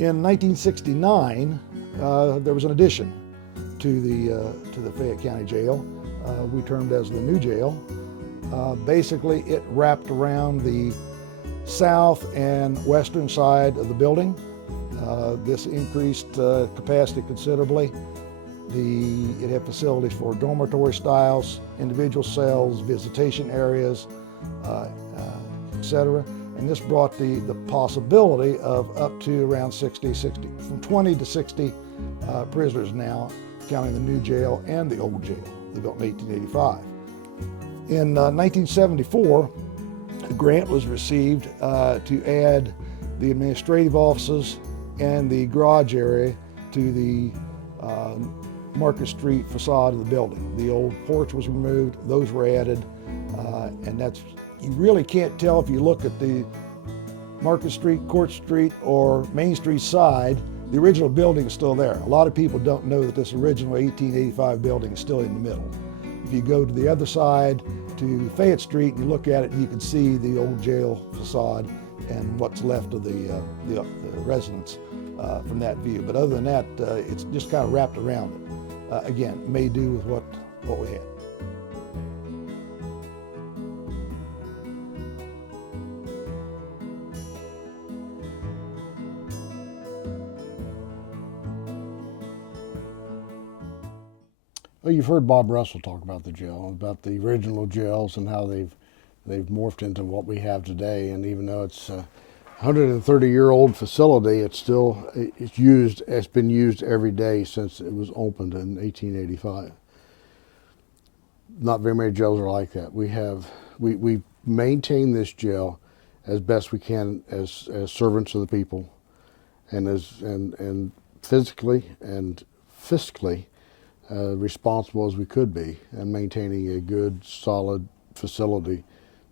In 1969, there was an addition to the Fayette County Jail. We termed as the new jail. Basically, it wrapped around the south and western side of the building. This increased capacity considerably. It had facilities for dormitory styles, individual cells, visitation areas, etc. And this brought the possibility of up to around 60, from 20 to 60 prisoners now, counting the new jail and the old jail, they built in 1885. In 1974, a grant was received to add the administrative offices and the garage area to the Market Street facade of the building. The old porch was removed, those were added, and you really can't tell if you look at the Market Street, Court Street, or Main Street side. The original building is still there. A lot of people don't know that this original 1885 building is still in the middle. If you go to the other side, to Fayette Street, and you look at it, you can see the old jail facade and what's left of the residence from that view. But other than that, it's just kind of wrapped around it. Again, may do with what we had. Well, you've heard Bob Russell talk about the jail, about the original jails and how they've morphed into what we have today. And even though it's a 130-year-old facility, it's been used every day since it was opened in 1885. Not very many jails are like that. We maintain this jail as best we can as servants of the people, and physically and fiscally responsible as we could be in maintaining a good, solid facility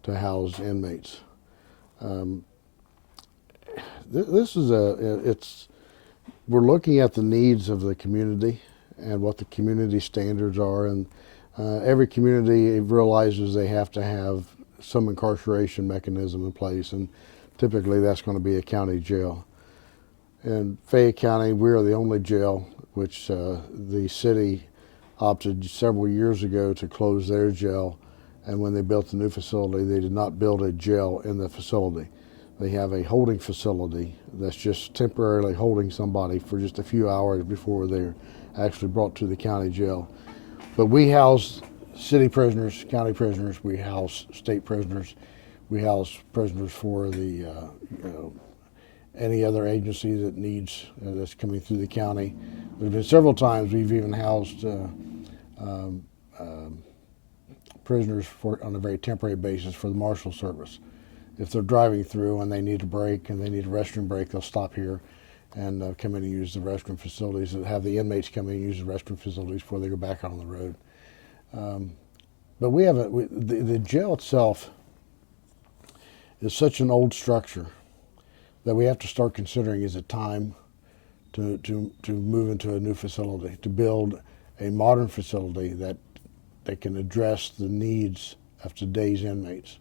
to house inmates. We're looking at the needs of the community and what the community standards are, and every community realizes they have to have some incarceration mechanism in place, and typically that's going to be a county jail. In Fayette County, we are the only jail which the city opted several years ago to close their jail, and when they built the new facility, they did not build a jail in the facility. They have a holding facility that's just temporarily holding somebody for just a few hours before they're actually brought to the county jail. But we house city prisoners, county prisoners, we house state prisoners, we house prisoners for the any other agency that needs that's coming through the county. There's been several times we've even housed prisoners on a very temporary basis for the Marshal Service. If they're driving through and they need a break and they need a restroom break, they'll stop here and come in and use the restroom facilities, and have the inmates come in and use the restroom facilities before they go back out on the road. But the jail itself is such an old structure that we have to start considering, is it time to move into a new facility, to build a modern facility that can address the needs of today's inmates.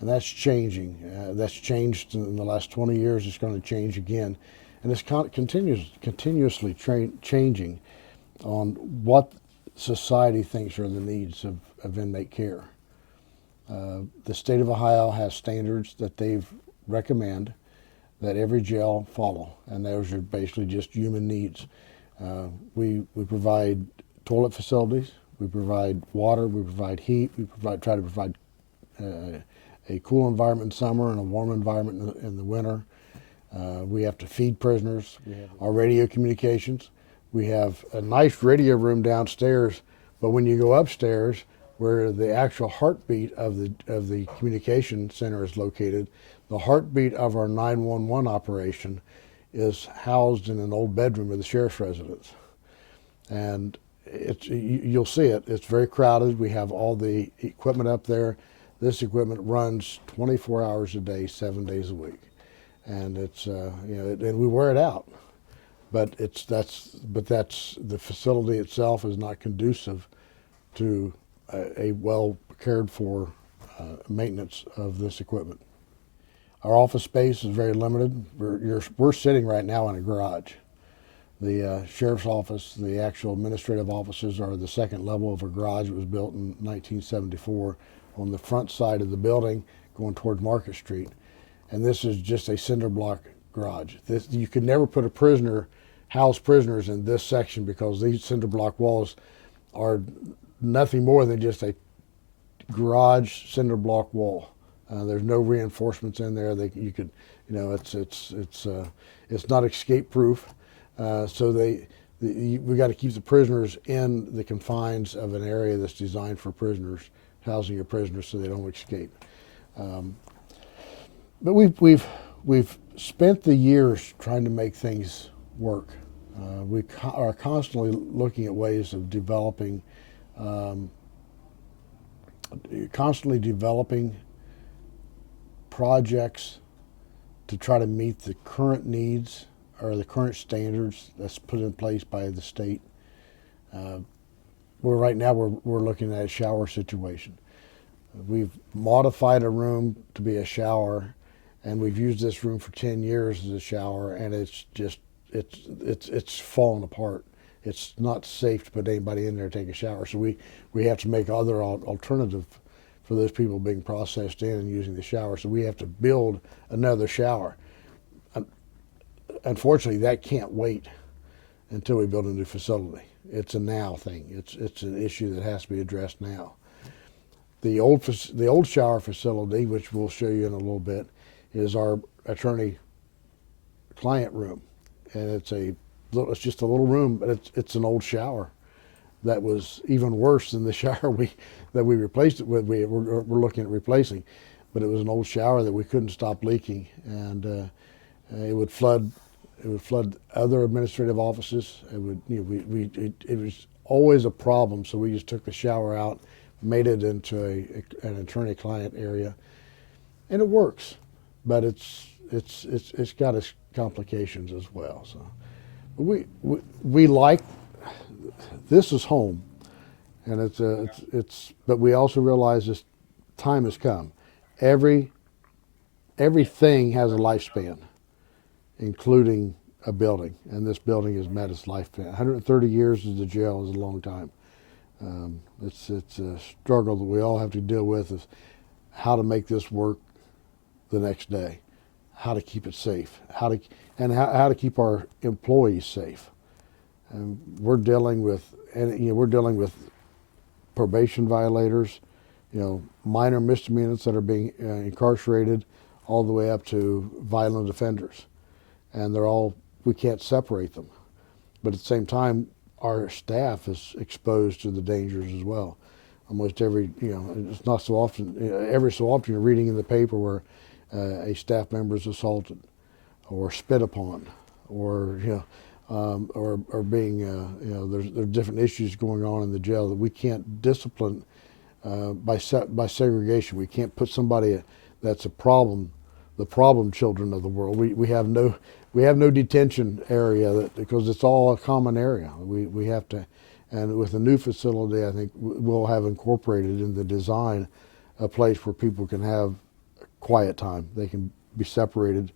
And that's changing. That's changed in the last 20 years. It's going to change again. And it's continuously changing on what society thinks are the needs of inmate care. The state of Ohio has standards that they've recommend that every jail follow, and those are basically just human needs. We provide toilet facilities, we provide water, we provide heat, we try to provide a cool environment in summer and a warm environment in the winter. We have to feed prisoners. We have our radio communications. We have a nice radio room downstairs, but when you go upstairs, where the actual heartbeat of the communication center is located, the heartbeat of our 911 operation is housed in an old bedroom of the sheriff's residence. And you'll see it. It's very crowded. We have all the equipment up there. This equipment runs 24 hours a day, 7 days a week, and it's and we wear it out. But that's the facility itself is not conducive to a well cared for maintenance of this equipment. Our office space is very limited. We're sitting right now in a garage. The sheriff's office, the actual administrative offices, are the second level of a garage that was built in 1974 on the front side of the building going toward Market Street. And this is just a cinder block garage. You could never put house prisoners in this section because these cinder block walls are nothing more than just a garage cinder block wall. There's no reinforcements in there. It's not escape proof. We got to keep the prisoners in the confines of an area that's designed for prisoners, housing your prisoners so they don't escape. But we've spent the years trying to make things work. We are constantly looking at ways of developing projects to try to meet the current needs or the current standards that's put in place by the state. Right now we're looking at a shower situation. We've modified a room to be a shower, and we've used this room for 10 years as a shower, and it's fallen apart. It's not safe to put anybody in there to take a shower, so we have to make other alternative for those people being processed in and using the shower. So we have to build another shower. Unfortunately, that can't wait until we build a new facility. It's a now thing. It's an issue that has to be addressed now. The old shower facility, which we'll show you in a little bit, is our attorney-client room, and it's just a little room, but it's an old shower that was even worse than the shower that we replaced it with. We're looking at replacing, but it was an old shower that we couldn't stop leaking, and it would flood. It would flood other administrative offices. It was always a problem. So we just took the shower out, made it into an attorney-client area, and it works. But it's got its complications as well. So we like this is home, and but we also realize this time has come. Everything has a lifespan, including a building, and this building has met its lifespan. 130 years as a jail is a long time. It's a struggle that we all have to deal with, is how to make this work the next day, how to keep it safe, how to keep our employees safe. And we're dealing with probation violators, minor misdemeanors that are being incarcerated, all the way up to violent offenders. And we can't separate them. But at the same time, our staff is exposed to the dangers as well. Almost it's not so often, every so often you're reading in the paper where a staff member is assaulted or spit upon, or being, there's different issues going on in the jail that we can't discipline by segregation. We can't put somebody that's a problem, the problem children of the world. We have no detention area because it's all a common area. We have to, and with the new facility, I think we'll have incorporated in the design a place where people can have quiet time. They can be separated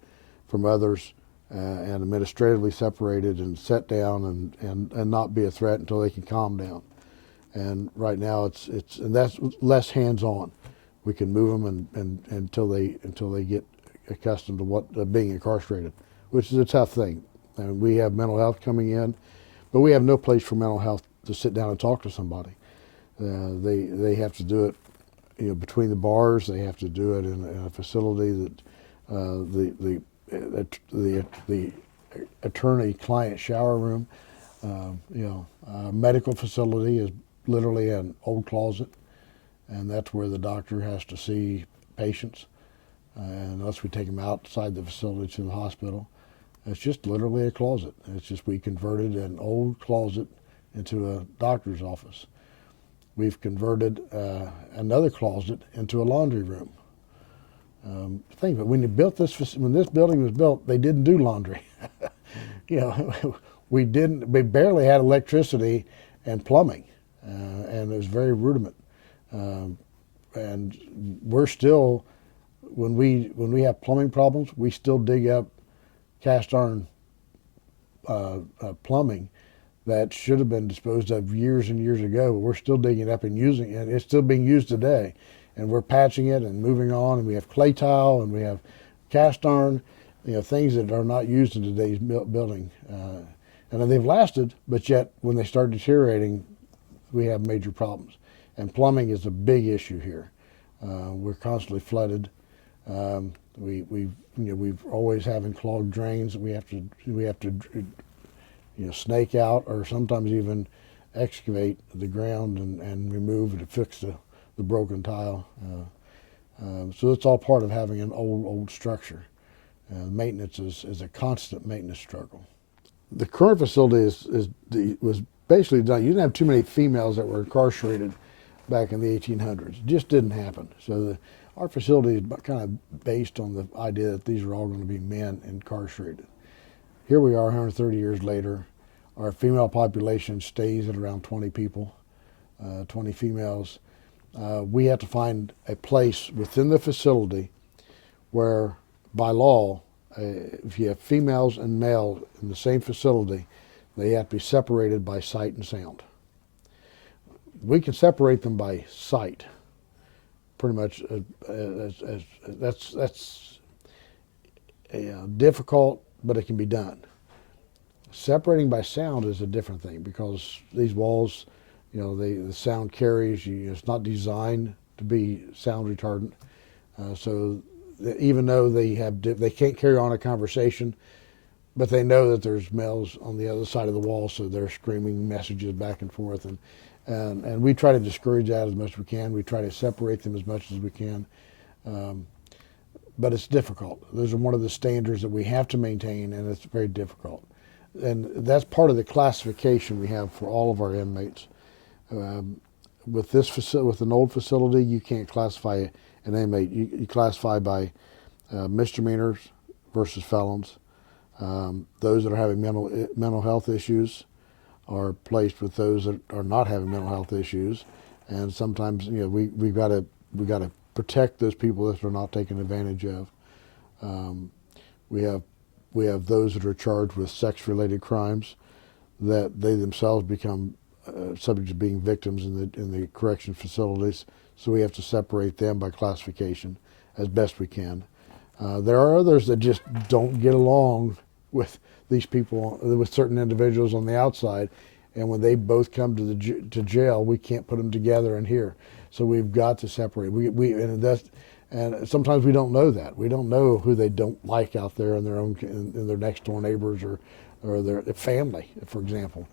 from others and administratively separated and set down and not be a threat until they can calm down. And right now and that's less hands-on. We can move them and until they get accustomed to being incarcerated, which is a tough thing. And we have mental health coming in, but we have no place for mental health to sit down and talk to somebody. They have to do it, between the bars. They have to do it in a facility that the attorney-client shower room. A medical facility is literally an old closet, and that's where the doctor has to see patients. And unless we take them outside the facility to the hospital, it's just literally a closet. It's just we converted an old closet into a doctor's office. We've converted another closet into a laundry room. Think of it, when this building was built, they didn't do laundry. We barely had electricity and plumbing, and it was very rudiment. And we're still when we have plumbing problems, we still dig up cast iron plumbing that should have been disposed of years and years ago. But we're still digging it up and using it. It's still being used today, and we're patching it and moving on. And we have clay tile and we have cast iron, things that are not used in today's building. And they've lasted, but yet when they start deteriorating, we have major problems. And plumbing is a big issue here. We're constantly flooded. We've always having clogged drains. We have to snake out, or sometimes even excavate the ground and remove to fix the broken tile. So it's all part of having an old structure. Maintenance is a constant maintenance struggle. The current facility was basically done. You didn't have too many females that were incarcerated back in the 1800s. It just didn't happen. So our facility is kind of based on the idea that these are all going to be men incarcerated. Here we are 130 years later. Our female population stays at around 20 people, 20 females. We have to find a place within the facility where, by law, if you have females and males in the same facility, they have to be separated by sight and sound. We can separate them by sight, pretty much. That's difficult, but it can be done. Separating by sound is a different thing, because these walls, the sound carries. It's not designed to be sound retardant. So even though they can't carry on a conversation, but they know that there's males on the other side of the wall, so they're screaming messages back and forth, and we try to discourage that as much as we can. We try to separate them as much as we can, but it's difficult. Those are one of the standards that we have to maintain, and it's very difficult. And that's part of the classification we have for all of our inmates. With an old facility, you can't classify an inmate. You classify by misdemeanors versus felons. Those that are having mental health issues are placed with those that are not having mental health issues, and sometimes we've got to protect those people that are not taken advantage of. We have those that are charged with sex-related crimes, that they themselves become subject to being victims in the correction facilities. So we have to separate them by classification as best we can. There are others that just don't get along with these people, with certain individuals on the outside, and when they both come to jail, we can't put them together in here. So we've got to separate. And sometimes we don't know that. We don't know who they don't like out there in their next door neighbors or their family, for example.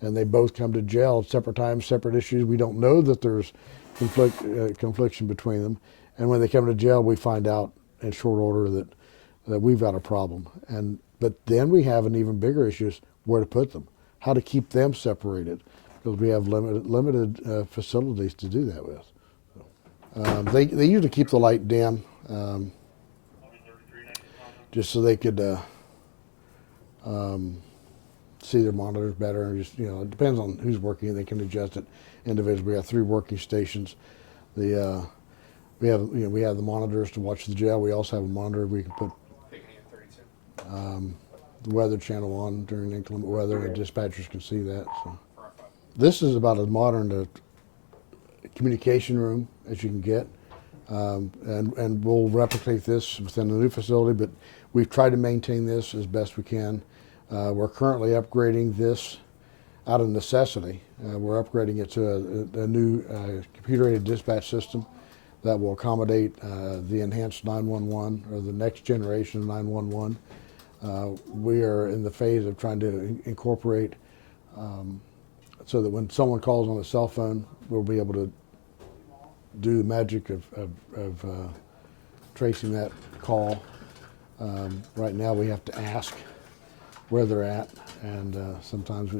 And they both come to jail at separate times, separate issues. We don't know that there's confliction between them. And when they come to jail, we find out in short order that we've got a problem. But then we have an even bigger issue: is where to put them, how to keep them separated, because we have limited facilities to do that with. They usually keep the light dim, just so they could see their monitors better. And just it depends on who's working. They can adjust it individually. We have 3 working stations. We have the monitors to watch the jail. We also have a monitor we can put the weather channel on during inclement weather, and dispatchers can see that. So this is about as modern communication room as you can get, and we'll replicate this within the new facility, but we've tried to maintain this as best we can. We're currently upgrading this out of necessity. We're upgrading it to a new computer-aided dispatch system that will accommodate the enhanced 911, or the next generation of 911. We are in the phase of trying to incorporate so that when someone calls on a cell phone, we'll be able to do the magic of tracing that call. Right now we have to ask where they're at, and sometimes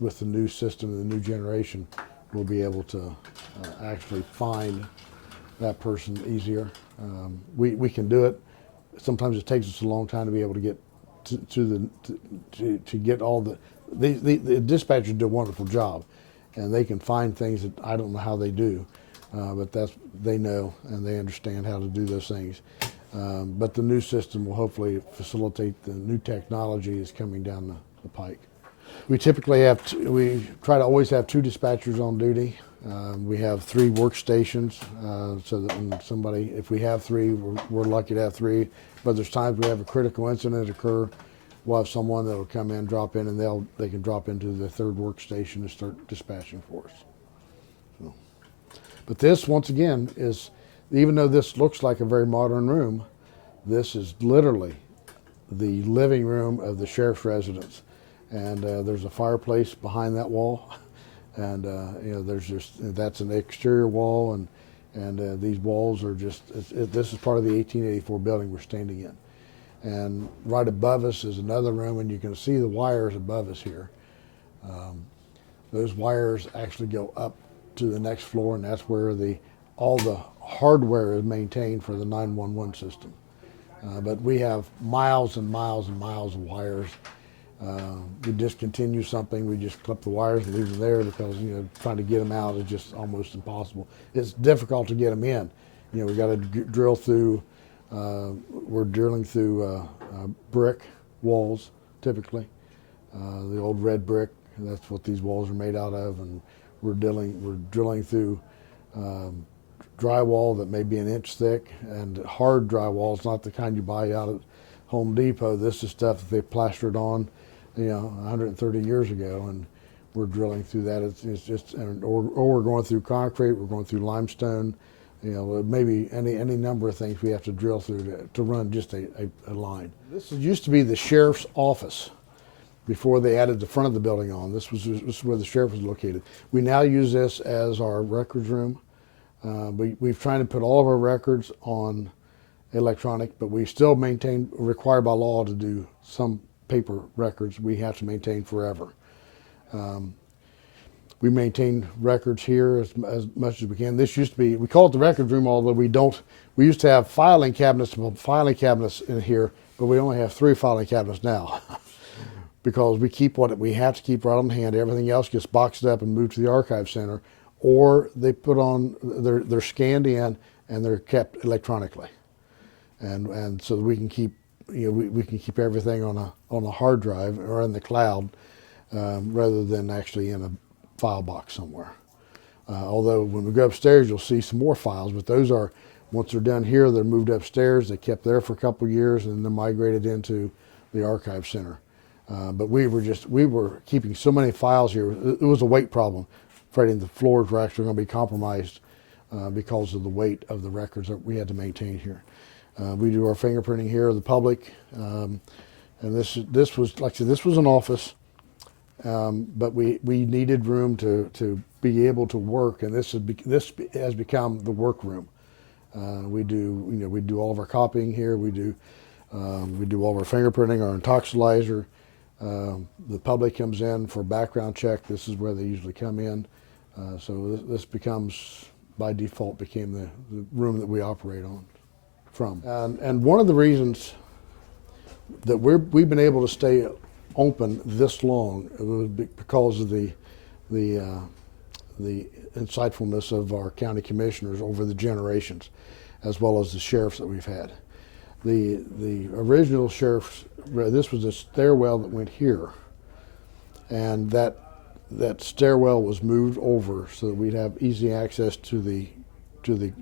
with the new system, the new generation, we'll be able to actually find that person easier. We can do it. Sometimes it takes us a long time to be able to get to get all the dispatchers do a wonderful job, and they can find things that I don't know how they do, but they know, and they understand how to do those things. But the new system will hopefully facilitate the new technology that's coming down the pike. We typically have, we try to always have 2 dispatchers on duty. We have 3 workstations, so that when somebody, if we have 3, we're lucky to have 3. But there's times we have a critical incident occur, we'll have someone that will come in, drop in, and they can drop into the 3rd workstation and start dispatching for us. So. But this, once again, is, even though this looks like a very modern room, this is literally the living room of the sheriff's residence. And there's a fireplace behind that wall, and there's just, that's an exterior wall, and these walls are just, this is part of the 1884 building we're standing in. And right above us is another room, and you can see the wires above us here. Those wires actually go up to the next floor, and that's where all the hardware is maintained for the 911 system. But we have miles and miles and miles of wires. We discontinue something, we just clip the wires and leave them there, because trying to get them out is just almost impossible. It's difficult to get them in. We got to drill through. We're drilling through brick walls typically, the old red brick. That's what these walls are made out of, and we're drilling through drywall that may be an inch thick, and hard drywall. It's not the kind you buy out at Home Depot. This is stuff that they plastered on 130 years ago, and we're drilling through that. It's just, or we're going through concrete, we're going through limestone, maybe any number of things we have to drill through to run just a line. This used to be the sheriff's office before they added the front of the building on. This was where the sheriff was located. We now use this as our records room. We've tried to put all of our records on electronic, but we still maintain, required by law to do some paper records we have to maintain forever. We maintain records here as much as we can. This used to be, we call it the records room, although we used to have filing cabinets in here, but we only have 3 filing cabinets now. Because we keep what we have to keep right on hand. Everything else gets boxed up and moved to the archive center, or they put on, they're scanned in and they're kept electronically. And so that we can keep, we can keep everything on a hard drive or in the cloud, rather than actually in a file box somewhere. Although when we go upstairs, you'll see some more files, but those are, once they're done here, they're moved upstairs. They kept there for a couple of years, and then they're migrated into the archive center. But we were keeping so many files here. It was a weight problem. Afraid the floors were actually going to be compromised because of the weight of the records that we had to maintain here. We do our fingerprinting here of the public, and this was, like I said, this was an office, but we needed room to be able to work, and this has become the work room. We do all of our copying here. We do all of our fingerprinting, our intoxilizer. The public comes in for background check. This is where they usually come in. So this becomes, by default, became the room that we operate on from. And one of the reasons that we've been able to stay open this long was because of the insightfulness of our county commissioners over the generations, as well as the sheriffs that we've had. The original sheriff's, this was a stairwell that went here, and that stairwell was moved over so that we'd have easy access to the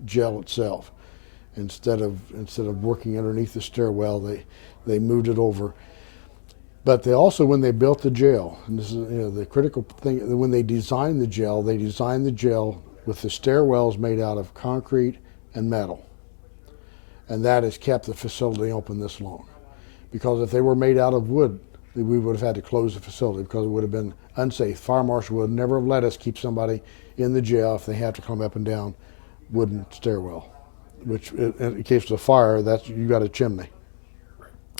jail itself. Instead of working underneath the stairwell, they moved it over. But they also, when they built the jail, and this is the critical thing, when they designed the jail with the stairwells made out of concrete and metal. And that has kept the facility open this long. Because if they were made out of wood, we would have had to close the facility because it would have been unsafe. Fire marshal would never have let us keep somebody in the jail if they have to come up and down wooden stairwell. Which, in case of a fire, you got a chimney.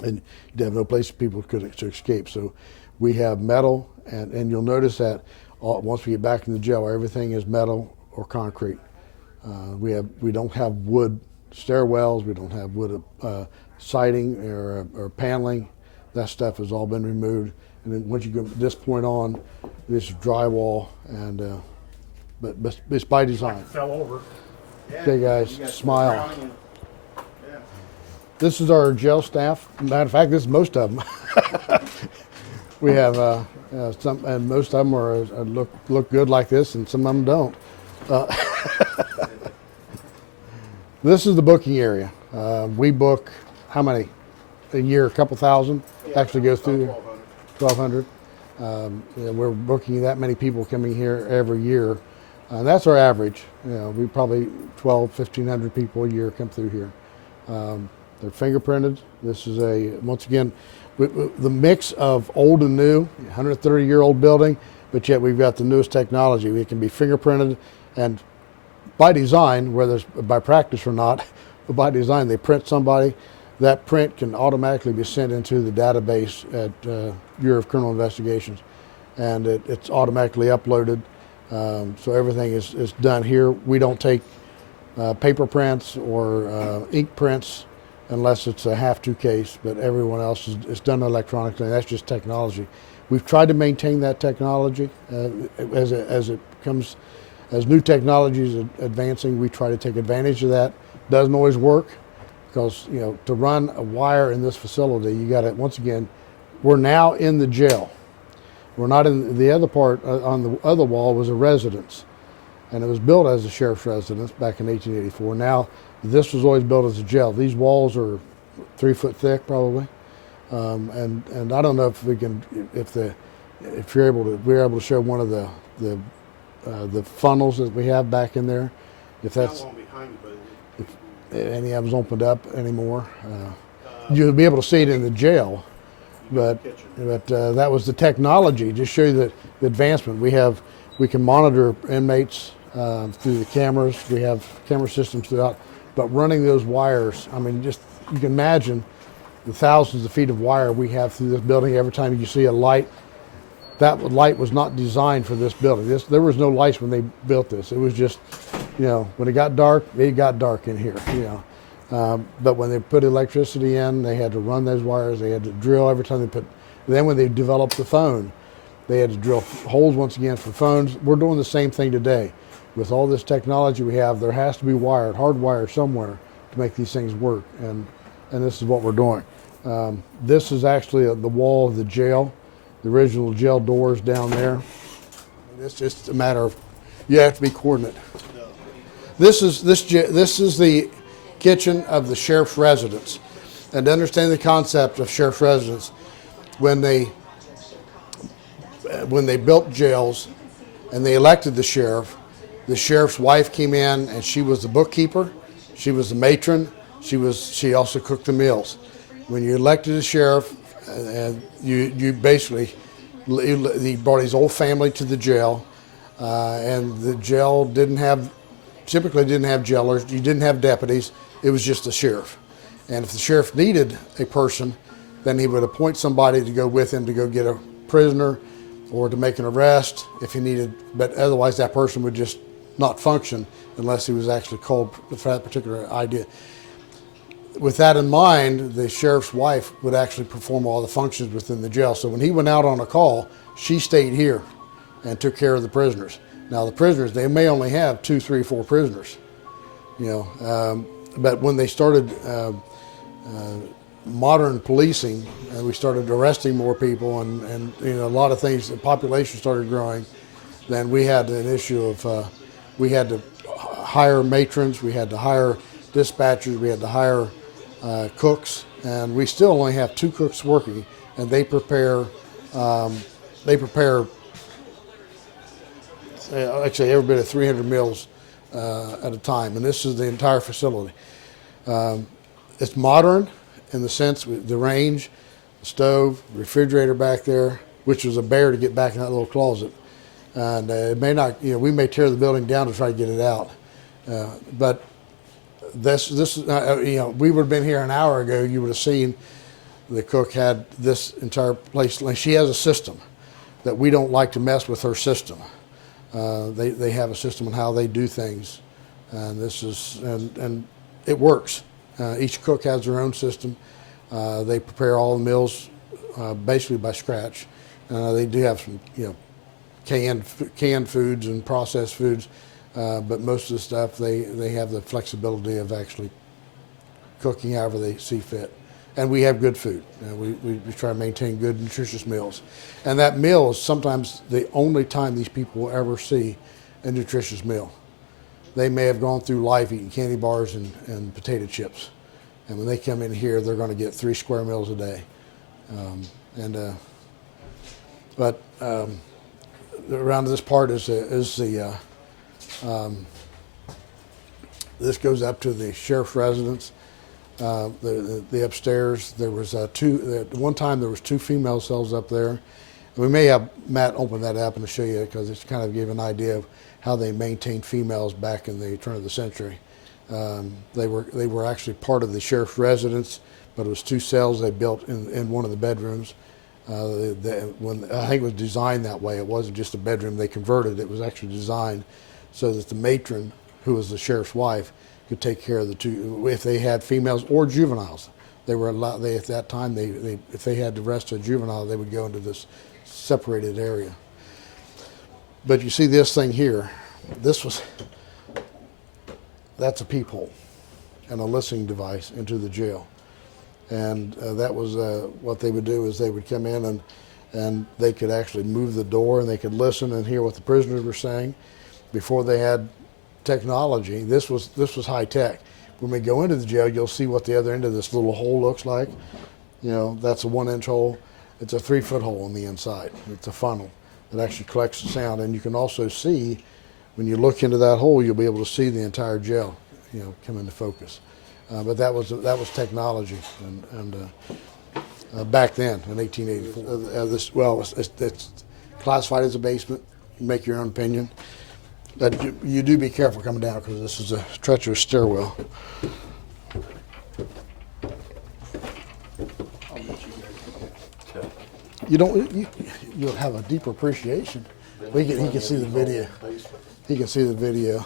And you'd have no place people could escape. So we have metal, and you'll notice that once we get back in the jail, everything is metal or concrete. We don't have wood stairwells, we don't have wood siding or paneling. That stuff has all been removed. And then once you go from this point on, this is drywall, and but it's by design. Fell over. Okay, guys, smile. This is our jail staff. Matter of fact, this is most of them. We have some, and most of them are look good like this, and some of them don't. This is the booking area. We book how many a year? A couple thousand. Actually goes through 1,200. We're booking that many people coming here every year. That's our average. We probably 1,500 people a year come through here. They're fingerprinted. This is once again, the mix of old and new, 130-year-old building, but yet we've got the newest technology. We can be fingerprinted, and by design, whether it's by practice or not, but by design, they print somebody. That print can automatically be sent into the database at Bureau of Criminal Investigations, and it's automatically uploaded. So everything is done here. We don't take paper prints or ink prints unless it's a have-to case, but everyone else is done electronically. That's just technology. We've tried to maintain that technology as it comes, as new technology is advancing. We try to take advantage of that. Doesn't always work, because to run a wire in this facility, you got to, once again, we're now in the jail. We're not in the other part. On the other wall was a residence, and it was built as a sheriff's residence back in 1884. Now, this was always built as a jail. These walls are 3 foot thick, probably, and I don't know if we can, if we're able to show one of the funnels that we have back in there, if that's behind you, but if any of them's opened up anymore. You'll be able to see it in the jail, but that was the technology. Just show you the advancement we can monitor inmates through the cameras. We have camera systems throughout. But running those wires, I mean, just you can imagine the thousands of feet of wire we have through this building. Every time you see a light, that light was not designed for this building. There was no lights when they built this. It was just, when it got dark in here. But when they put electricity in, they had to run those wires. They had to drill every time they put. Then when they developed the phone, they had to drill holes once again for phones. We're doing the same thing today. With all this technology we have, there has to be hardwire somewhere to make these things work, and this is what we're doing. This is actually the wall of the jail, the original jail doors down there. It's just a matter of, you have to be coordinate. This is the kitchen of the sheriff's residence, and to understand the concept of sheriff's residence, when they built jails and they elected the sheriff's wife came in, and she was the bookkeeper, she was the matron, she also cooked the meals. When you elected a sheriff, you basically, he brought his whole family to the jail, and the jail typically didn't have jailers, you didn't have deputies, it was just the sheriff. And if the sheriff needed a person, then he would appoint somebody to go with him to go get a prisoner or to make an arrest if he needed, but otherwise that person would just not function unless he was actually called for that particular idea. With that in mind, the sheriff's wife would actually perform all the functions within the jail. So when he went out on a call, she stayed here and took care of the prisoners. Now the prisoners, they may only have 2, 3, 4 prisoners, but when they started modern policing, and we started arresting more people, and a lot of things, the population started growing, then we had an issue of we had to hire matrons, we had to hire dispatchers, we had to hire cooks, and we still only have 2 cooks working, and they prepare actually every bit of 300 meals at a time, and this is the entire facility. It's modern in the sense with the range, the stove, refrigerator back there, which was a bear to get back in that little closet. And it may not, we may tear the building down to try to get it out. But this we would have been here an hour ago, you would have seen the cook had this entire place. Like, she has a system that we don't like to mess with her system. They have a system on how they do things, and and it works. Each cook has their own system. They prepare all the meals basically by scratch. They do have some, canned foods and processed foods, but most of the stuff they have the flexibility of actually cooking however they see fit. And we have good food. We try to maintain good, nutritious meals. And that meal is sometimes the only time these people will ever see a nutritious meal. They may have gone through life eating candy bars and potato chips. And when they come in here, they're going to get 3 square meals a day. Around this part is the this goes up to the sheriff's residence. The upstairs, there was at one time there was 2 female cells up there. We may have Matt open that up and show you because it's kind of give an idea of how they maintained females back in the turn of the century. They were actually part of the sheriff's residence, but it was 2 cells they built in one of the bedrooms. When I think it was designed that way, it wasn't just a bedroom they converted. It was actually designed so that the matron, who was the sheriff's wife, could take care of the 2 if they had females or juveniles. They were allowed. At that time, if they had to arrest a juvenile, they would go into this separated area. But you see this thing here. That's a peephole and a listening device into the jail. And that was what they would do is they would come in and they could actually move the door and they could listen and hear what the prisoners were saying. Before they had technology, this was high tech. When we go into the jail, you'll see what the other end of this little hole looks like. That's a 1-inch hole. It's a 3-foot hole on the inside. It's a funnel that actually collects the sound. And you can also see, when you look into that hole, you'll be able to see the entire jail, come into focus. But that was technology, and back then in 1884. It's classified as a basement. You make your own opinion, but you do be careful coming down because this is a treacherous stairwell. You'll have a deeper appreciation. He can see the video. He can see the video.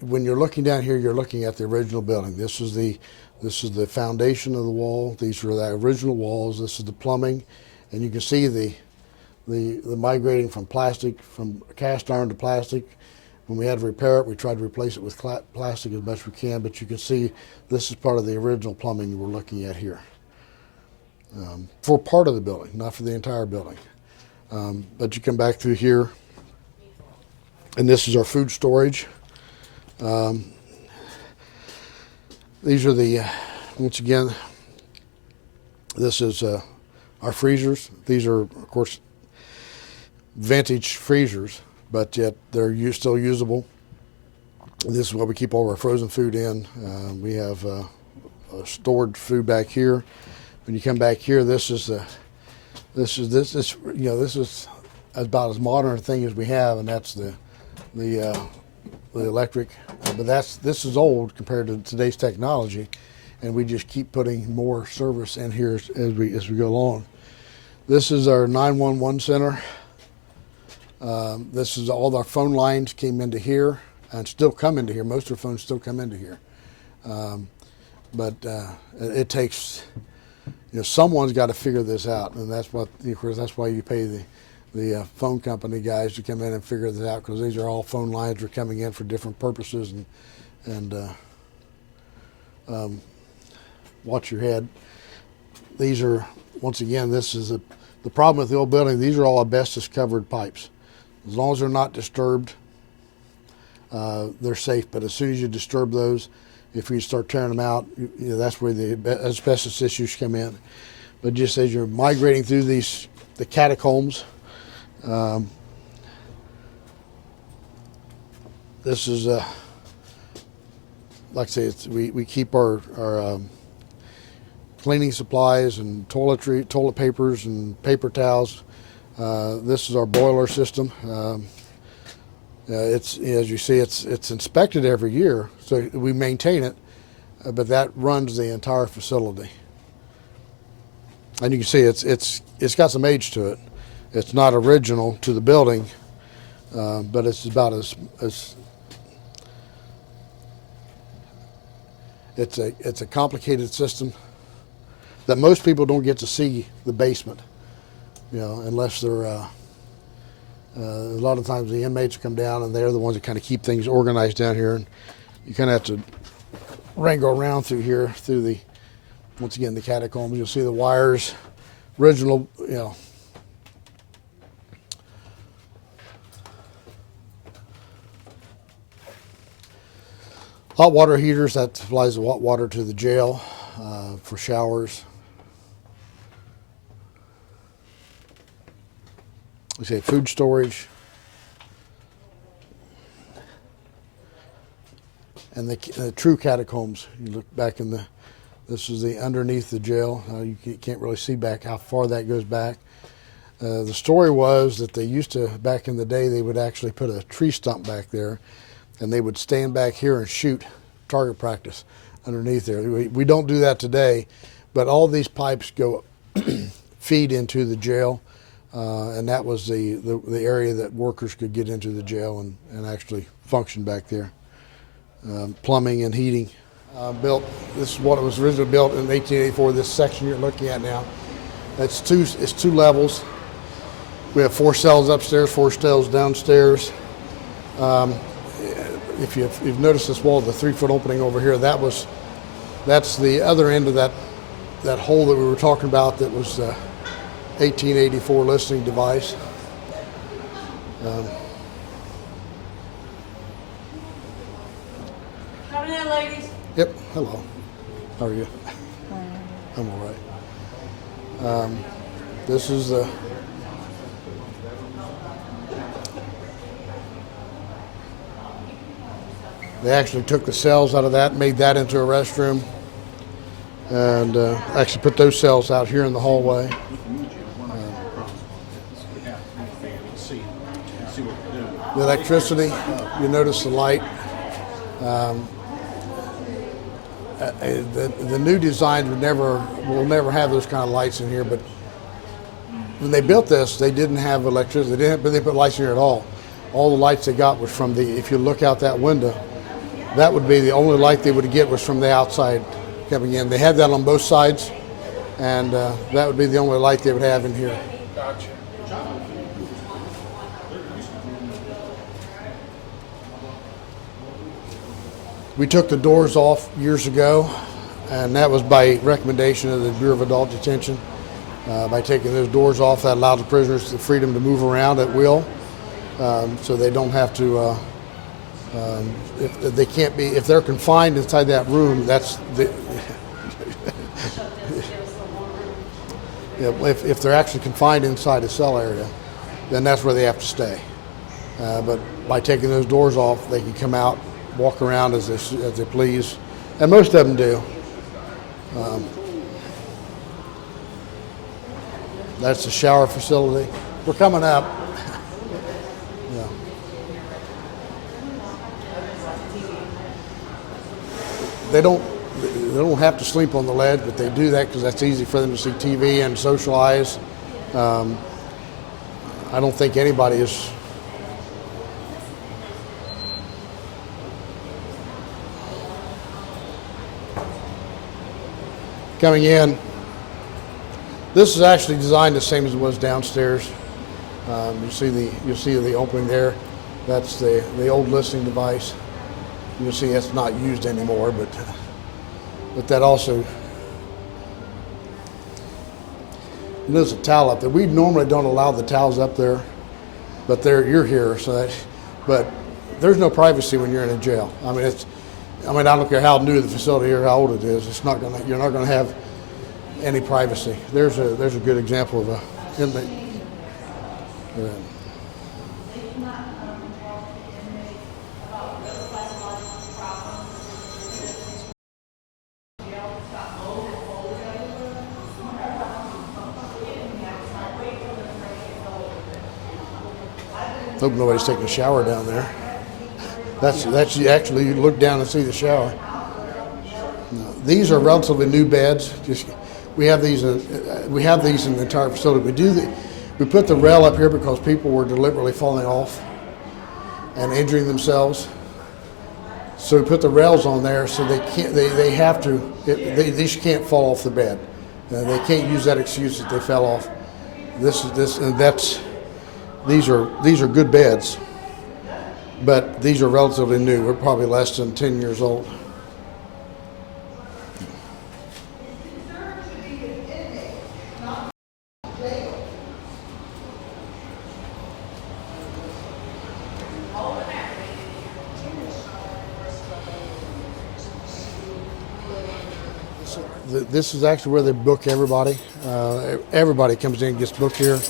When you're looking down here, you're looking at the original building. This is the foundation of the wall. These are the original walls. This is the plumbing, and you can see the migrating from cast iron to plastic. When we had to repair it, we tried to replace it with plastic as much as we can. But you can see this is part of the original plumbing we're looking at here. For part of the building, not for the entire building. But you come back through here. And this is our food storage. These are once again, this is our freezers. These are, of course, vintage freezers, but yet they're still usable. And this is where we keep all our frozen food in. We have stored food back here. When you come back here, this is about as modern a thing as we have, and that's the electric, but this is old compared to today's technology, and we just keep putting more service in here as we go along. This is our 911 center. This is all our phone lines came into here and still come into here. Most of our phones still come into here, but it takes someone's got to figure this out, and that's what of course that's why you pay the phone company guys to come in and figure this out, because these are all phone lines that are coming in for different purposes, and watch your head. These are, once again, this is the problem with the old building. These are all asbestos covered pipes. As long as they're not disturbed, they're safe. But as soon as you disturb those, if you start tearing them out, that's where the asbestos issues come in. But just as you're migrating through the catacombs, this is like I say, we keep our cleaning supplies and toilet papers and paper towels. This is our boiler system. It's, as you see, it's inspected every year, so we maintain it, but that runs the entire facility. And you can see it's got some age to it. It's not original to the building, but it's about as it's a complicated system that most people don't get to see the basement, unless they're A lot of times the inmates come down and they're the ones that kind of keep things organized down here. And you kind of have to wrangle around through here, through the, once again, the catacombs. You'll see the wires, original, you know. Hot water heaters, that supplies the hot water to the jail for showers. We say food storage. And the true catacombs. You look back in the, this is the underneath the jail. You can't really see back how far that goes back. The story was that they used to, back in the day, they would actually put a tree stump back there, and they would stand back here and shoot target practice underneath there. We don't do that today, but all these pipes go feed into the jail, and that was the area that workers could get into the jail and actually function back there. Plumbing and heating. Built, this is what it was originally built in 1884, this section you're looking at now. It's two levels. We have 4 cells upstairs, 4 cells downstairs. If you've noticed this wall, the 3-foot opening over here, that's the other end of that hole that we were talking about that was 1884 listening device. Coming in, ladies. Yep, hello. How are you? I'm all right. This is the they actually took the cells out of that, made that into a restroom, and actually put those cells out here in the hallway. The electricity, you notice the light. The new designs will never have those kind of lights in here, but when they built this, they didn't have electricity. They didn't put lights in here at all. All the lights they got was from if you look out that window, that would be the only light they would get was from the outside coming in. They had that on both sides, and that would be the only light they would have in here. Gotcha. We took the doors off years ago, and that was by recommendation of the Bureau of Adult Detention. By taking those doors off, that allowed the prisoners the freedom to move around at will, so they don't have to. If they're confined inside that room, that's the. If they're actually confined inside a cell area, then that's where they have to stay. But by taking those doors off, they can come out, walk around as they please, and most of them do. That's the shower facility. We're coming up. Yeah. They don't have to sleep on the ledge, but they do that because that's easy for them to see TV and socialize. I don't think anybody is. Coming in, this is actually designed the same as it was downstairs. You'll see the opening there. That's the old listening device. You'll see it's not used anymore, but that also. And there's a towel up there. We normally don't allow the towels up there, but you're here, but there's no privacy when you're in a jail. I don't care how new the facility or how old it is. You're not gonna have any privacy. There's a good example of a inmate. Hope nobody's taking a shower down there. That's you actually look down and see the shower. No, these are relatively new beds. We have these in the entire facility. We put the rail up here because people were deliberately falling off and injuring themselves. So we put the rails on there so these can't fall off the bed. They can't use that excuse that they fell off. these are good beds, but these are relatively new. We're probably less than 10 years old. This is actually where they book everybody. Everybody comes in and gets booked here.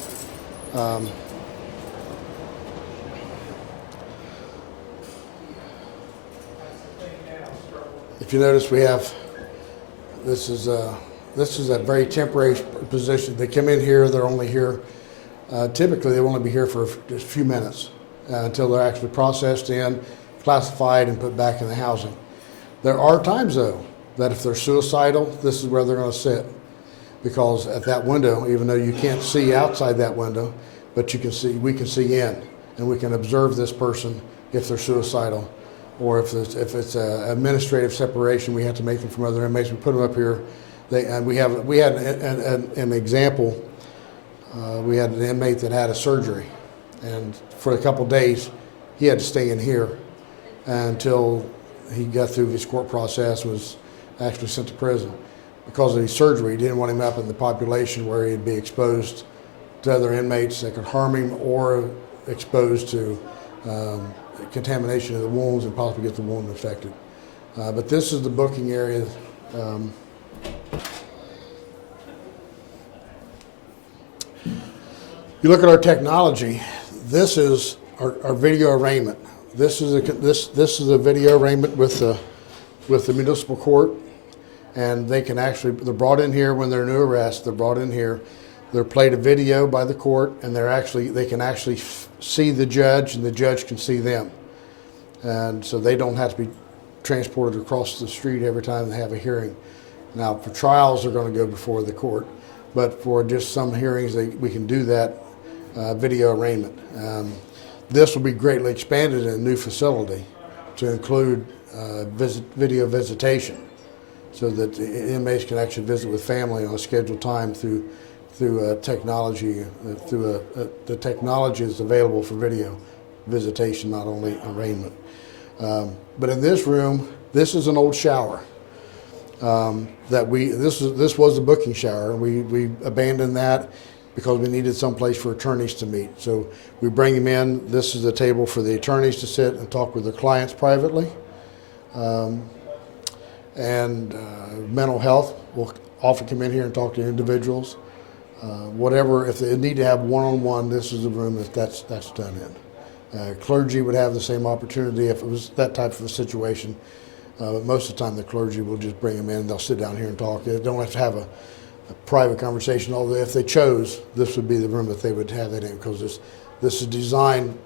If you notice, we have this is a very temporary position. They come in here. They're only here. Typically, they will only be here for just a few minutes until they're actually processed in, classified, and put back in the housing. There are times, though, that if they're suicidal, this is where they're going to sit, because at that window, even though you can't see outside that window, but we can see in, and we can observe this person if they're suicidal, or if it's an administrative separation, we have to make them from other inmates. We put them up here. We had an example. We had an inmate that had a surgery, and for a couple days, he had to stay in here until he got through his court process, was actually sent to prison. Because of his surgery, he didn't want him up in the population where he'd be exposed to other inmates that could harm him, or exposed to contamination of the wounds and possibly get the wound infected. But this is the booking area. You look at our technology. This is our video arraignment. This is a video arraignment with the municipal court, and they're brought in here when they're new arrest. They're brought in here. They're played a video by the court, and they can actually see the judge, and the judge can see them, and so they don't have to be transported across the street every time they have a hearing. Now, for trials, they're going to go before the court, but for just some hearings, we can do that video arraignment. This will be greatly expanded in a new facility to include video visitation, so that the inmates can actually visit with family on a scheduled time through technology. The technology is available for video visitation, not only arraignment. But in this room, this is an old shower. This was a booking shower. We abandoned that because we needed some place for attorneys to meet. So we bring them in. This is a table for the attorneys to sit and talk with their clients privately. Mental health will often come in here and talk to individuals. Whatever, if they need to have one-on-one, this is the room that's done in. Clergy would have the same opportunity if it was that type of a situation. But most of the time, the clergy will just bring them in. They'll sit down here and talk. They don't have to have a private conversation. Although if they chose, this would be the room that they would have that in, because this is designed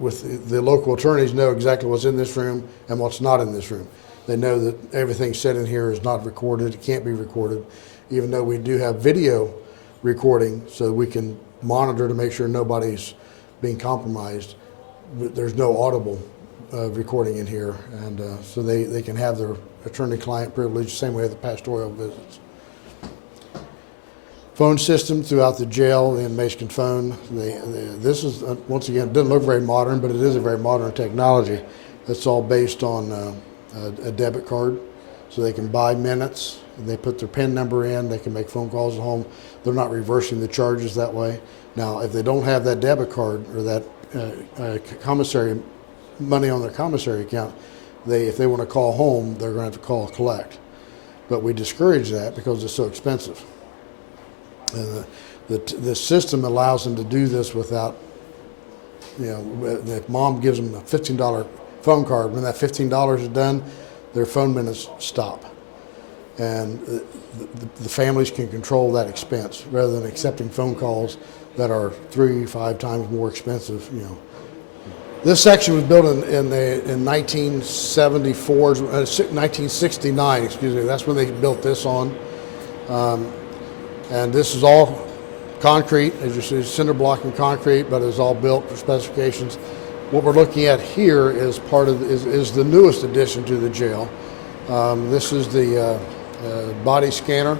with the local attorneys know exactly what's in this room and what's not in this room. They know that everything said in here is not recorded. It can't be recorded, even though we do have video recording, so we can monitor to make sure nobody's being compromised. There's no audible recording in here, and so they can have their attorney-client privilege the same way the pastoral visits. Phone system throughout the jail, the inmates can phone. This is, once again, it doesn't look very modern, but it is a very modern technology. It's all based on a debit card, so they can buy minutes. They put their PIN number in. They can make phone calls at home. They're not reversing the charges that way. Now, if they don't have that debit card or that commissary money on their commissary account, if they want to call home, they're going to have to call collect. But we discourage that because it's so expensive. And the system allows them to do this without, if mom gives them a $15 phone card, when that $15 is done, their phone minutes stop. And the families can control that expense rather than accepting phone calls that are 3-5 times more expensive. This section was built in 1969. Excuse me. That's when they built this on. And this is all concrete, as you see, cinder block and concrete, but it's all built for specifications. What we're looking at here is is the newest addition to the jail. This is the body scanner.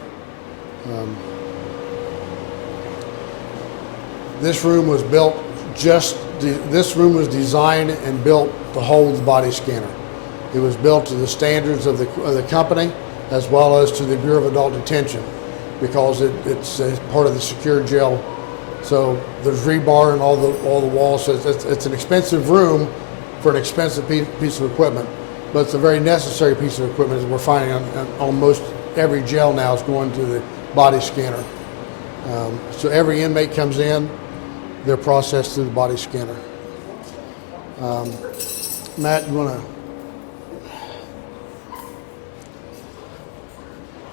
This room was built this room was designed and built to hold the body scanner. It was built to the standards of the company as well as to the Bureau of Adult Detention, because it's part of the secure jail. So there's rebar in all the walls. So it's an expensive room for an expensive piece of equipment, but it's a very necessary piece of equipment, as we're finding on almost every jail now is going to the body scanner. So every inmate comes in, they're processed through the body scanner. Matt, you want to?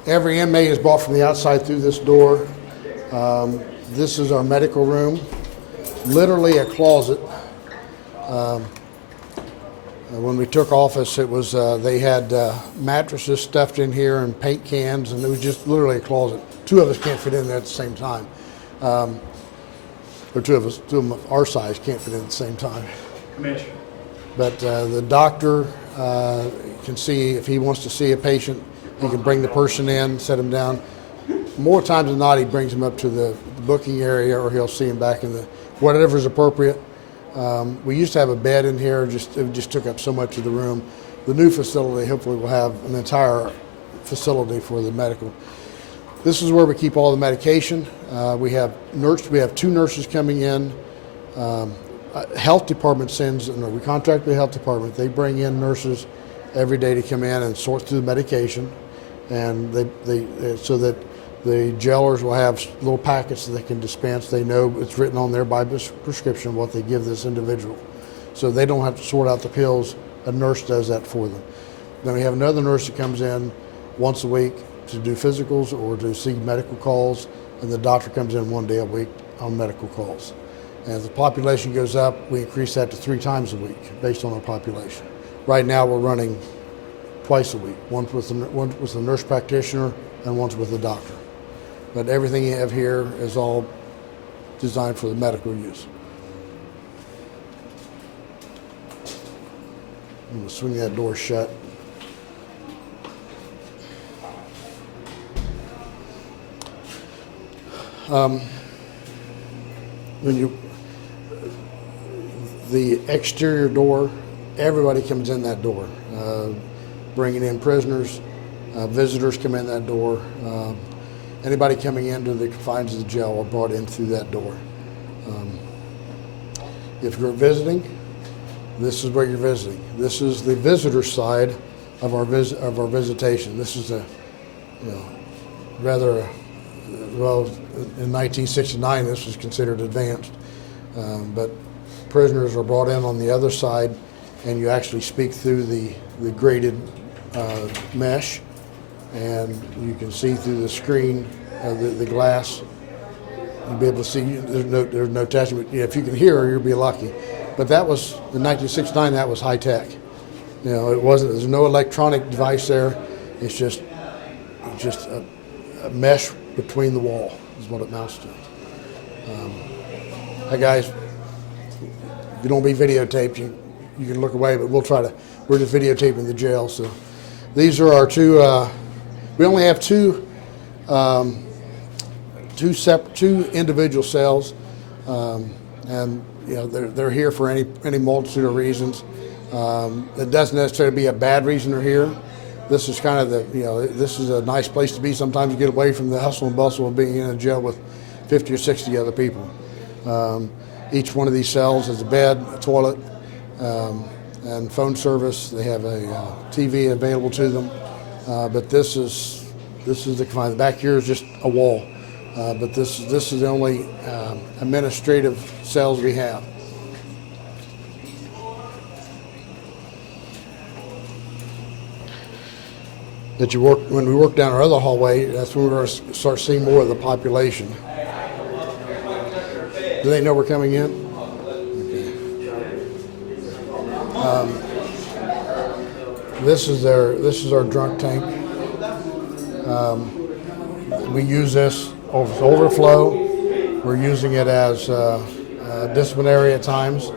Every inmate is brought from the outside through this door. This is our medical room, literally a closet. When we took office, it was they had mattresses stuffed in here and paint cans, and it was just literally a closet. Two of us can't fit in there at the same time, or two of them our size can't fit in at the same time. Commissioner. But the doctor can see if he wants to see a patient. He can bring the person in, set him down. More times than not, he brings him up to the booking area, or he'll see him back in the whatever's appropriate. We used to have a bed in here, it just took up so much of the room. The new facility hopefully will have an entire facility for the medical. This is where we keep all the medication. We have two nurses coming in. Health department we contract with the health department. They bring in nurses every day to come in and sort through the medication, and so that the jailers will have little packets that they can dispense. They know it's written on there by prescription what they give this individual. So they don't have to sort out the pills. A nurse does that for them. Then we have another nurse that comes in once a week to do physicals or to see medical calls, and the doctor comes in one day a week on medical calls. And as the population goes up, we increase that to 3 times a week based on our population. Right now we're running twice a week, one with the nurse practitioner and one's with the doctor. But everything you have here is all designed for the medical use. I'm going to swing that door shut. The exterior door, everybody comes in that door, bringing in prisoners, visitors come in that door. Anybody coming into the confines of the jail are brought in through that door. If you're visiting, this is where you're visiting. This is the visitor side of our visitation. This is rather, well, in 1969 this was considered advanced, but prisoners are brought in on the other side, and you actually speak through the grated mesh, and you can see through the screen, the glass. You'll be able to see. There's no attachment. If you can hear her, you'll be lucky. But that was in 1969. That was high tech. It wasn't. There's no electronic device there. It's just a mesh between the wall is what it amounts to. Hey guys, if you don't be videotaped, you can look away. But we're just videotaping the jail. So these are our two. We only have two individual cells, and they're here for any multitude of reasons. It doesn't necessarily be a bad reason they're here. This is kind of this is a nice place to be. Sometimes you get away from the hustle and bustle of being in a jail with 50 or 60 other people. Each one of these cells has a bed, a toilet, and phone service. They have a TV available to them. But this is the confinement. Back here is just a wall. But this is the only administrative cells we have. When we work down our other hallway, that's when we're going to start seeing more of the population. Do they know we're coming in? Okay. This is our drunk tank. We use this overflow. We're using it as disciplinary at times.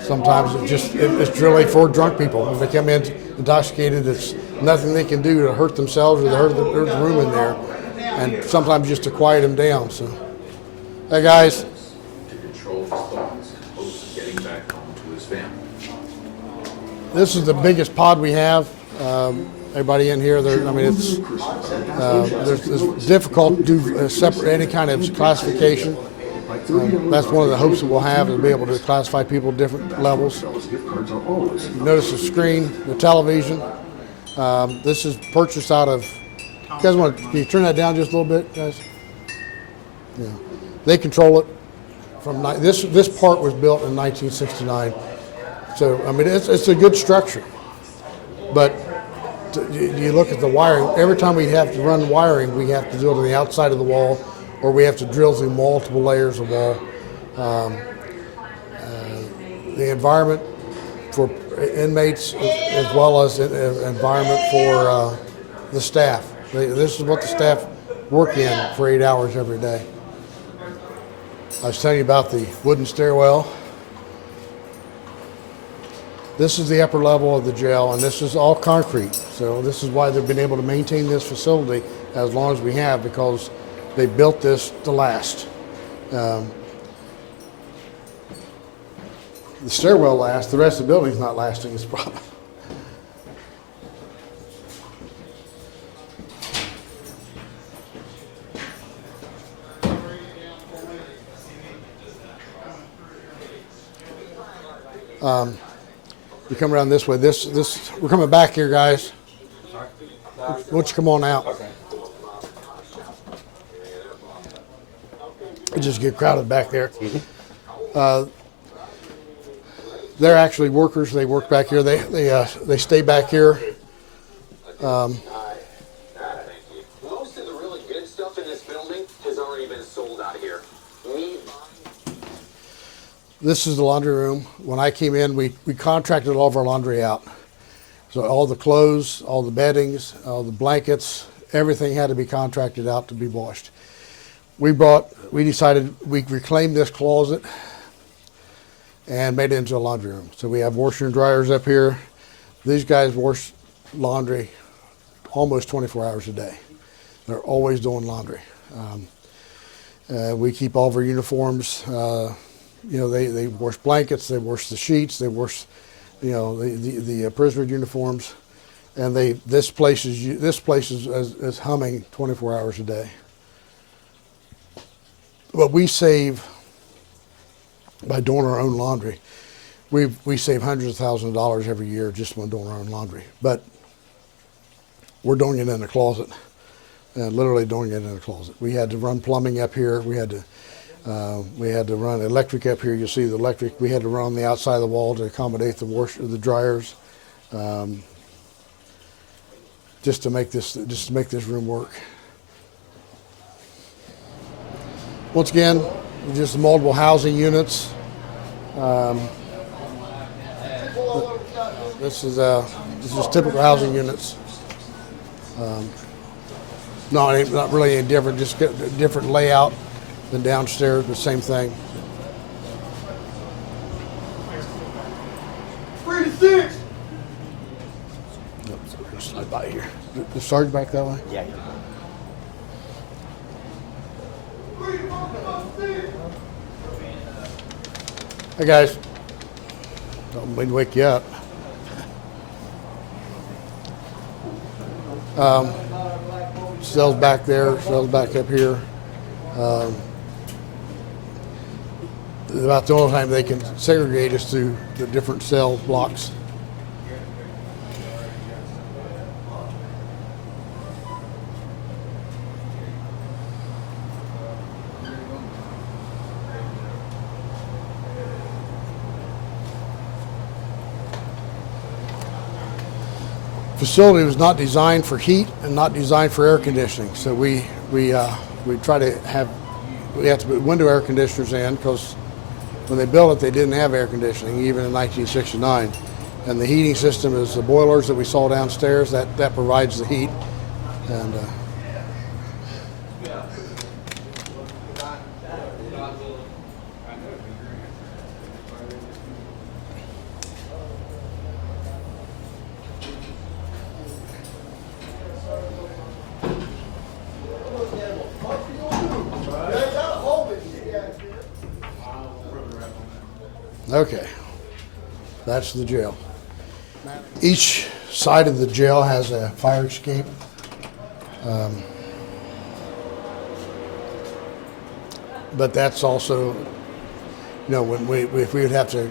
Sometimes it's really for drunk people. When they come in intoxicated, it's nothing they can do to hurt themselves or to hurt the room in there, and sometimes just to quiet them down. So, hey guys. To control spam. This is the biggest pod we have. Everybody in here, it's difficult to do separate any kind of classification. That's one of the hopes that we'll have, is be able to classify people at different levels. Notice the screen, the television. This is purchased out of. You guys can you turn that down just a little bit, guys? Yeah, they control it. From this part was built in 1969, so it's a good structure. But you look at the wiring. Every time we have to run wiring, we have to do it on the outside of the wall, or we have to drill through multiple layers of wall. The environment for inmates, as well as environment for the staff. This is what the staff work in for 8 hours every day. I was telling you about the wooden stairwell. This is the upper level of the jail, and this is all concrete. So this is why they've been able to maintain this facility as long as we have, because they built this to last. The stairwell lasts, the rest of the building's not lasting, it's a problem. You come around this way. We're coming back here, guys. Why don't you come on out? Okay. It just get crowded back there. They're actually workers. They work back here. They stay back here. Most of the really good stuff in this building has already been sold out here. This is the laundry room. When I came in, we contracted all of our laundry out. So all the clothes, all the beddings, all the blankets, everything had to be contracted out to be washed. We decided we reclaimed this closet and made it into a laundry room. So we have washer and dryers up here. These guys wash laundry almost 24 hours a day. They're always doing laundry. We keep all of our uniforms. They wash blankets, they wash the sheets, they wash, the prisoner uniforms, and this place is humming 24 hours a day. But we save, by doing our own laundry, we save hundreds of thousands of dollars every year just by doing our own laundry. But we're doing it in a closet, literally doing it in a closet. We had to run plumbing up here. We had to run electric up here. You see the electric. We had to run on the outside of the wall to accommodate the dryers, just to make this room work. Once again, just multiple housing units. This is typical housing units. Not really any different. Just a different layout than downstairs, but same thing. 3 to 6. Oops, I'm gonna slide by here. The sergeant back that way? Yeah. Hey guys, don't mean to wake you up. Cells back there, cells back up here. About the only time they can segregate us to the different cell blocks. Facility was not designed for heat and not designed for air conditioning. So we try to have to put window air conditioners in, because when they built it, they didn't have air conditioning, even in 1969. And the heating system is the boilers that we saw downstairs. That provides the heat. And okay. That's the jail. Each side of the jail has a fire escape. But that's also, when if we have to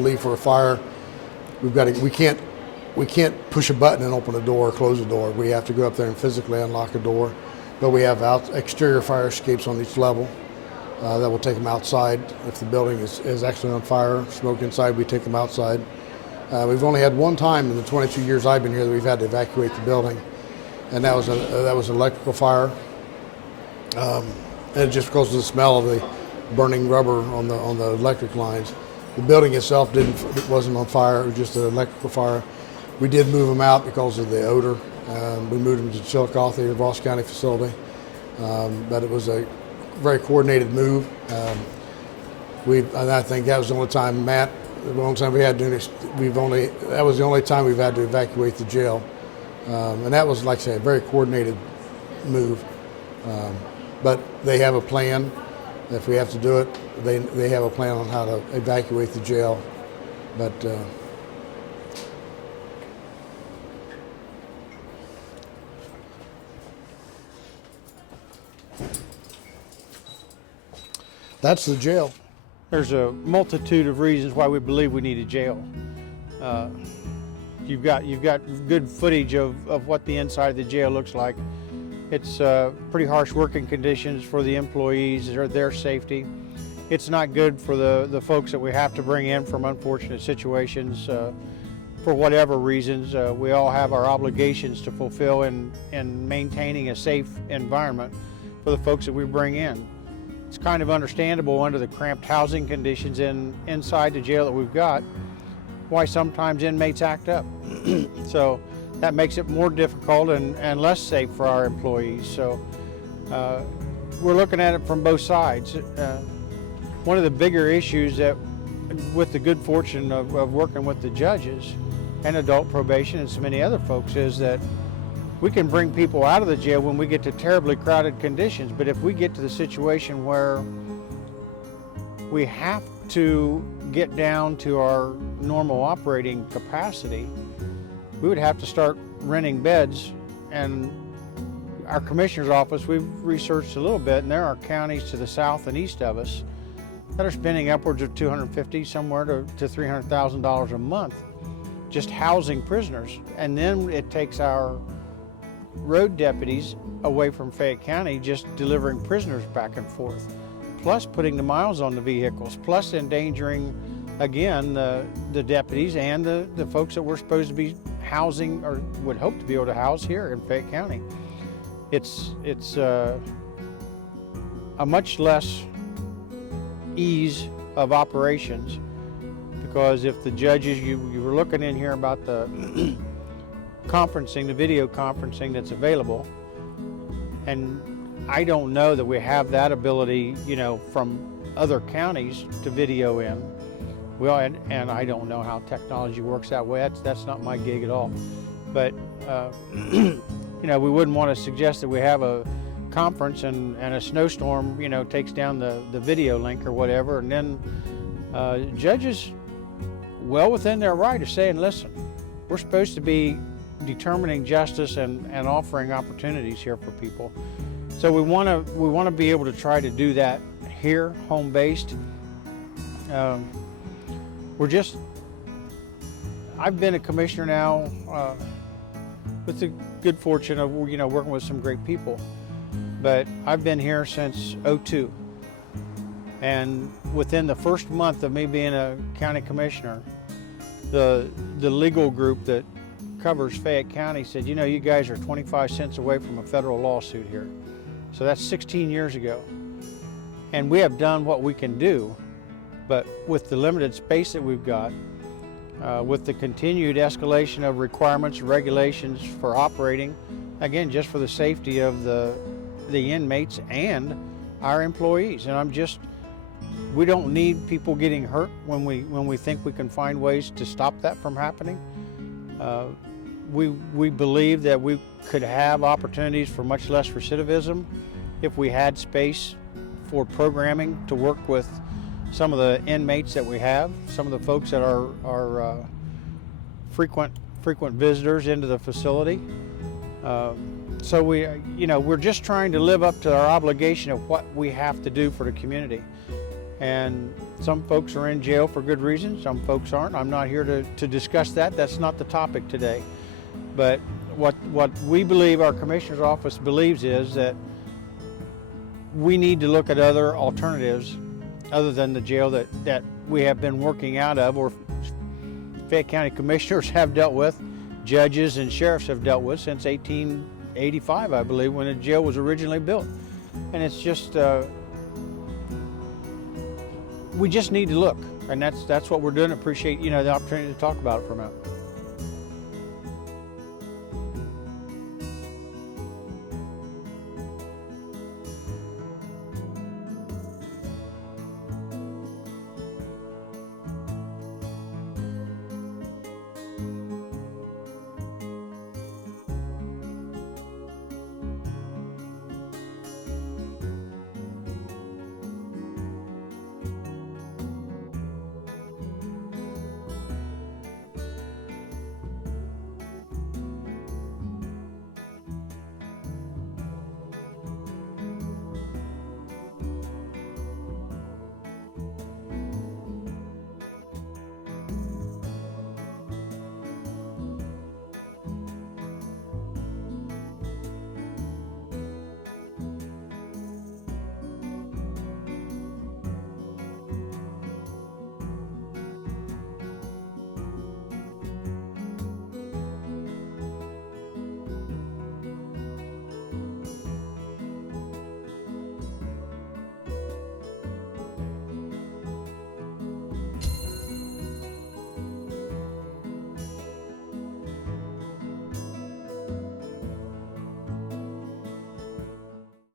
leave for a fire, we can't push a button and open a door or close a door. We have to go up there and physically unlock a door. But we have exterior fire escapes on each level that will take them outside. If the building is actually on fire, smoke inside, we take them outside. We've only had one time in the 22 years I've been here that we've had to evacuate the building, and that was an electrical fire. And just because of the smell of the burning rubber on the electric lines. The building itself wasn't on fire, it was just an electrical fire. We did move them out because of the odor. We moved them to Chillicothe, the Ross County facility, but it was a very coordinated move. And I think that was the only time, Matt, the only time we had to, that was the only time we've had to evacuate the jail. And that was, like I said, a very coordinated move. But they have a plan. If we have to do it, they have a plan on how to evacuate the jail. But that's the jail. There's a multitude of reasons why we believe we need a jail. You've got good footage of what the inside of the jail looks like. It's pretty harsh working conditions for the employees, or their safety. It's not good for the folks that we have to bring in from unfortunate situations for whatever reasons. We all have our obligations to fulfill in maintaining a safe environment for the folks that we bring in. It's kind of understandable under the cramped housing conditions inside the jail that we've got, why sometimes inmates act up. So that makes it more difficult and less safe for our employees. So we're looking at it from both sides. One of the bigger issues that, with the good fortune of working with the judges and adult probation and so many other folks, is that we can bring people out of the jail when we get to terribly crowded conditions. But if we get to the situation where we have to get down to our normal operating capacity, we would have to start renting beds. And our commissioner's office, we've researched a little bit, and there are counties to the south and east of us that are spending upwards of $250,000 somewhere to $300,000 a month just housing prisoners. And then it takes our road deputies away from Fayette County just delivering prisoners back and forth, plus putting the miles on the vehicles, plus endangering again the deputies and the folks that we're supposed to be housing, or would hope to be able to house here in Fayette County. It's a much less ease of operations, because if the judges, you were looking in here about the conferencing, the video conferencing that's available, and I don't know that we have that ability, from other counties to video in. Well, and I don't know how technology works that way. That's not my gig at all. But we wouldn't want to suggest that we have a conference and a snowstorm, takes down the video link or whatever, and then judges, well within their right, of saying, listen, we're supposed to be determining justice and offering opportunities here for people. So we want to be able to try to do that here, home based. I've been a commissioner now with the good fortune of working with some great people, but I've been here since '02, and within the first month of me being a county commissioner, the legal group that covers Fayette County said, you guys are 25 cents away from a federal lawsuit here. So that's 16 years ago. And we have done what we can do, but with the limited space that we've got, with the continued escalation of requirements, regulations for operating, again, just for the safety of the inmates and our employees. And we don't need people getting hurt when we think we can find ways to stop that from happening. We believe that we could have opportunities for much less recidivism if we had space for programming to work with some of the inmates that we have, some of the folks that are frequent visitors into the facility. So we're just trying to live up to our obligation of what we have to do for the community. And some folks are in jail for good reasons, some folks aren't. I'm not here to discuss that. That's not the topic today. But what we believe, our commissioner's office believes, is that we need to look at other alternatives other than the jail that we have been working out of, or Fayette County commissioners have dealt with, judges and sheriffs have dealt with since 1885, I believe, when the jail was originally built. And it's just, we just need to look, and that's what we're doing. Appreciate the opportunity to talk about it for a minute.